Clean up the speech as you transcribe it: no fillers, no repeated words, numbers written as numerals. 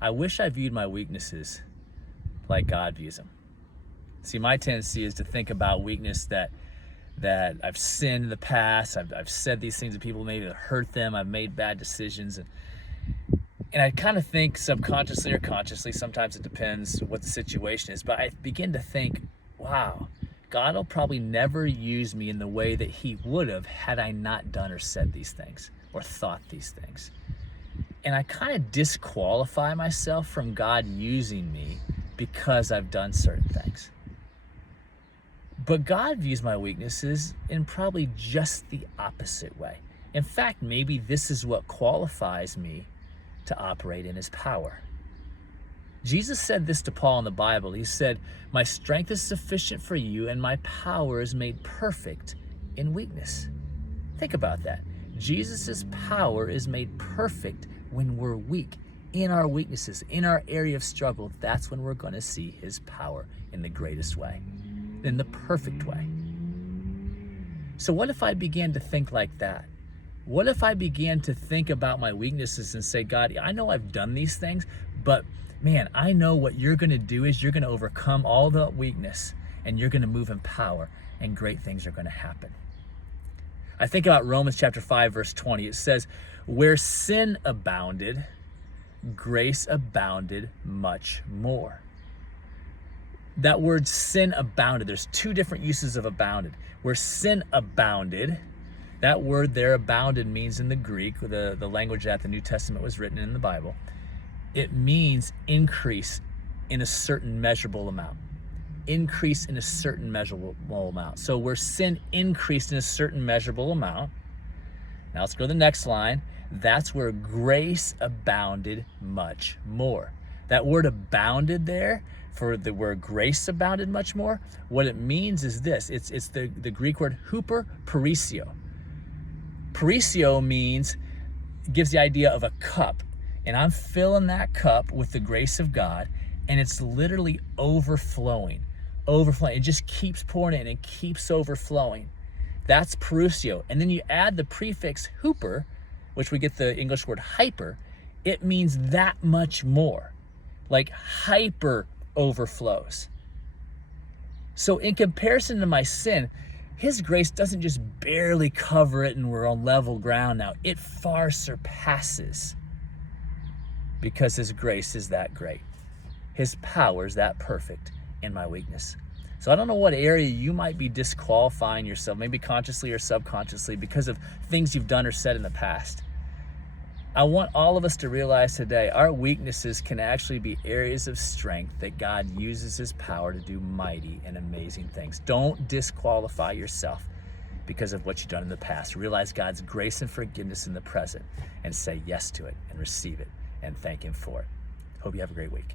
I wish I viewed my weaknesses like God views them. See, my tendency is to think about weakness that I've sinned in the past. I've said these things to people, maybe that hurt them. I've made bad decisions. And I kind of think subconsciously or consciously, sometimes it depends what the situation is, but I begin to think, wow, God will probably never use me in the way that he would have had I not done or said these things or thought these things. And I kind of disqualify myself from God using me because I've done certain things. But God views my weaknesses in probably just the opposite way. In fact, maybe this is what qualifies me to operate in his power. Jesus said this to Paul in the Bible. He said, "My strength is sufficient for you, and my power is made perfect in weakness." Think about that. Jesus' power is made perfect when we're weak, in our weaknesses, in our area of struggle. That's when we're going to see his power in the greatest way, in the perfect way. So what if I began to think like that? What if I began to think about my weaknesses and say, God, I know I've done these things, but man, I know what you're going to do is you're going to overcome all the weakness and you're going to move in power and great things are going to happen. I think about Romans chapter 5, verse 20. It says, where sin abounded, grace abounded much more. That word sin abounded, there's two different uses of abounded. Where sin abounded, that word there, abounded, means in the Greek, the language that the New Testament was written in the Bible, it means increase in a certain measurable amount. Increase in a certain measurable amount. So where sin increased in a certain measurable amount, now let's go to the next line, that's where grace abounded much more. That word abounded there, for the word grace abounded much more, what it means is this, it's the Greek word huper perisio. Perisio means, gives the idea of a cup, and I'm filling that cup with the grace of God, and it's literally overflowing. It just keeps pouring in and keeps overflowing. That's perisio. And then you add the prefix huper, which we get the English word hyper, it means that much more, like hyper overflows. So in comparison to my sin, his grace doesn't just barely cover it and we're on level ground now. It far surpasses, because his grace is that great. His power is that perfect in my weakness. So I don't know what area you might be disqualifying yourself, maybe consciously or subconsciously, because of things you've done or said in the past. I want all of us to realize today, our weaknesses can actually be areas of strength that God uses his power to do mighty and amazing things. Don't disqualify yourself because of what you've done in the past. Realize God's grace and forgiveness in the present and say yes to it and receive it and thank him for it. Hope you have a great week.